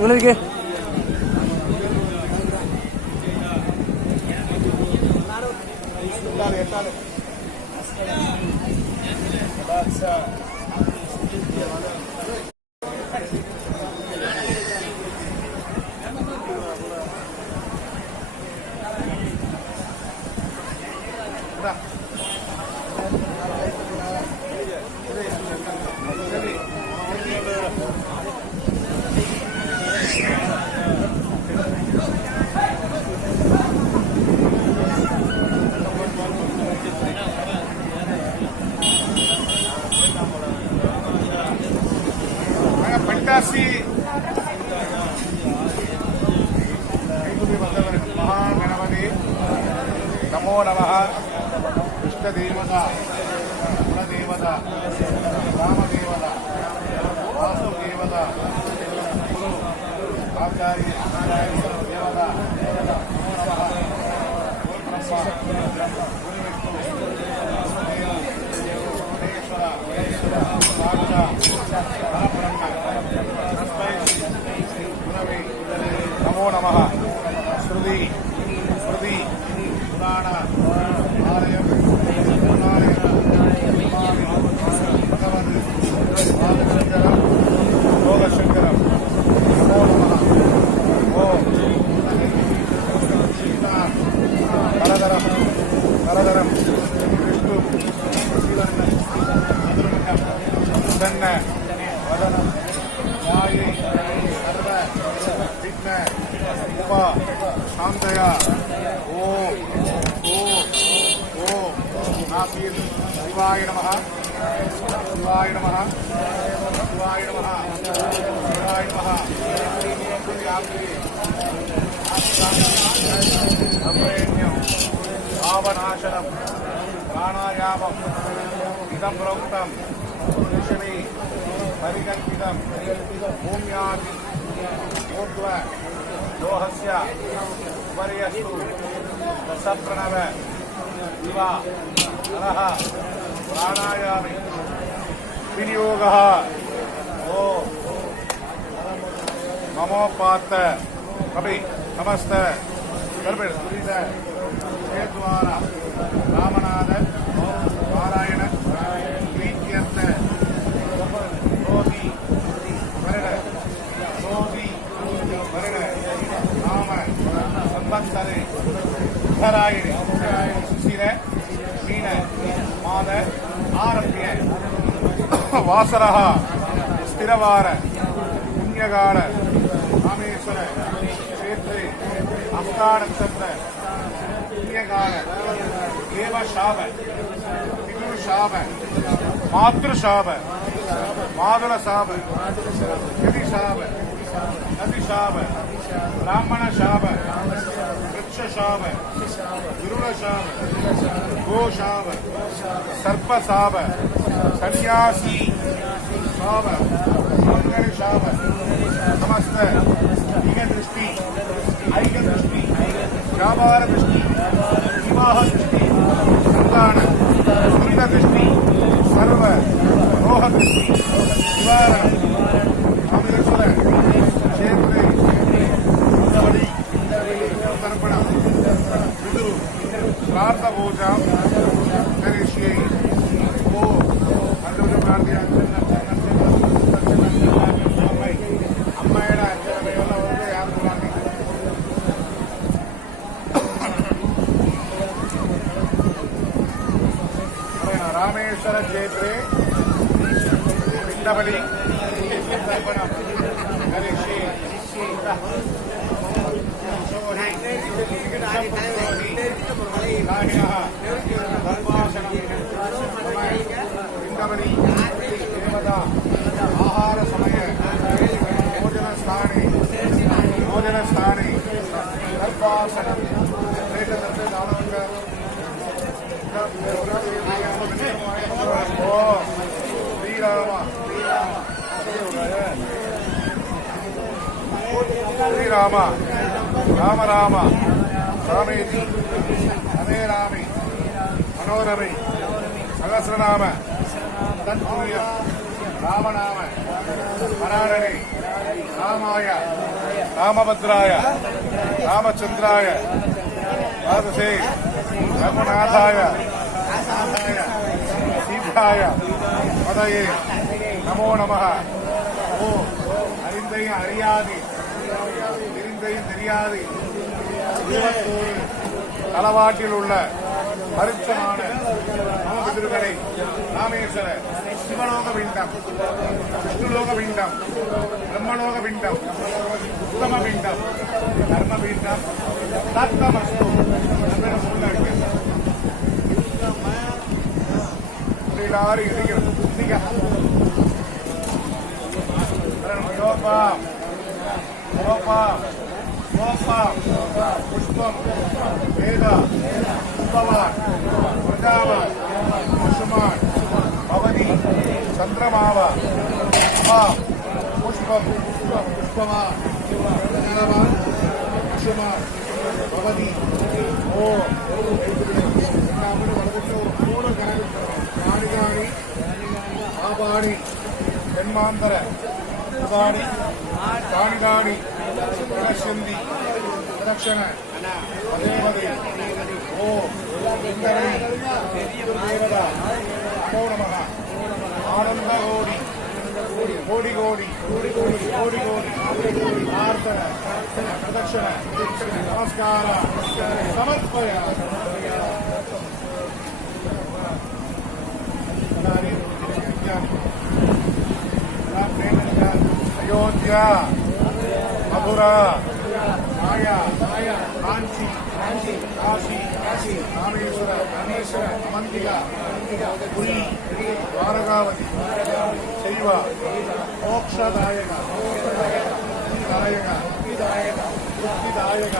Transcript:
இவ்வளவுக்கு महागणपति नमो नमः इष्टदेवता कुलदेवता रामदेवता वासुदेवता गुरु आचार्य देवता नमो नमः श्रुति श्रुति पुराण आलयं भगवन् बालशङ्करं योगशङ्करं नमो नमः ओम करदरं करदरं विष्णु शिवन्नं सुदन्न वदनं न्याये सर्व विघ्न उप शांतया ओम ओम ओम नासिर शिवाय नमः शिवाय नमः शिवाय नमः शिवाय नमः अप्रेण्यं भावनाशनं प्राणायामं इदं प्रोक्तं ऋषिभिः परिकल्पितं भूम्यादि ऊर्ध्व लोहस्य उपरियस्तु दशप्रणव इव नरः प्राणायामे विनियोगः ओ नमोपात कवि नमस्त गर्भिण सुरीत द्वार रामनाथ नारायण प्रीत्यर्थ रोगी वरण रोगी वरण राम संवत्सरे उत्तरायणे शिशिर मीन माद आरभ्य वासरः स्थिरवार पुण्यकाल रामेश्वर क्षेत्रे हस्तानक्षत्र पुण्यकाल देवशाप पितृशाप मातृशाप मातुलशाप यदिशाप नदिशाप ब्राह्मणशाप वृक्षशाप गुरुडशाप गोशाप सर्पशाप सन्यासी शाप मंगलशाप समस्त दृष्टि ऐक दृष्टि व्यापार दृष्टि विवाह दृष्टि संतान दुरित दृष्टि सर्व रोह दृष्टि निवारण रामेश्वर क्षेत्रे तर्पण पितृ प्रार्थ पूजा करिष्ये ओ अंदर प्रार्थी अम्मयड अक्षरमेवल्ल वर्गे यारु प्रार्थी रामेश्वर क्षेत्रे पिण्डबलि तर्पणं करिष्ये देवता आहार समय भोजन स्थाने गर्भासन श्रीराम श्रीराम राम राम रामेति हरे रामे मनोरमे सहस्रनाम तत्पुण्य ராமநாம மராரணே ராமாய ராமபத்ராய ராமச்சந்திராய ராதசே ரகுநாதாய நாதாய சீதாய பதயே நமோ நமः. ஓ அறிந்தையும் அறியாது தெரிந்தையும் தெரியாது 21 தலவாட்டில் உள்ள பரிச்சமான நவபிதிர்களை ராமேஸ்வர சிவலோக பிண்டம் விஷ்ணுலோக பிண்டம் பிரம்மலோக பிண்டம் உத்தம பிண்டம் தர்ம பிண்டம் தத்தமஸ்து முன்னெடுக்க எல்லாரும் இணைகிறது யோபாம் யோபாம் யோபாம் புஷ்பம் வேத புஷ்பவான் பிரஜாவான் பசுமான் பவதி சந்திரமாவா அபா புஷ்பம் புஷ்பமா பிரஜாவான் பசுமான் பவதி ஓ மூணு கணக்கு காணிகாணி ஆபாணி ஜென்மாந்தர உபாணி காணிகாணி பிரதர்ஷந்தி பிரதட்சண பதே பதே ஓ இந்தரை தேவதா நமோ நமः. ஆனந்த கோடி கோடி கோடி கோடி கோடி கோடி கோடி ஆர்த்தன பிரதட்சண நமஸ்கார சமர்ப்பய. அயோத்தியா மதுரா மாயா காஞ்சி காசி ராமேஸ்வர அமந்திகா புரி துவாரகாவதி சைவ மோக்ஷதாயக முக்திதாயக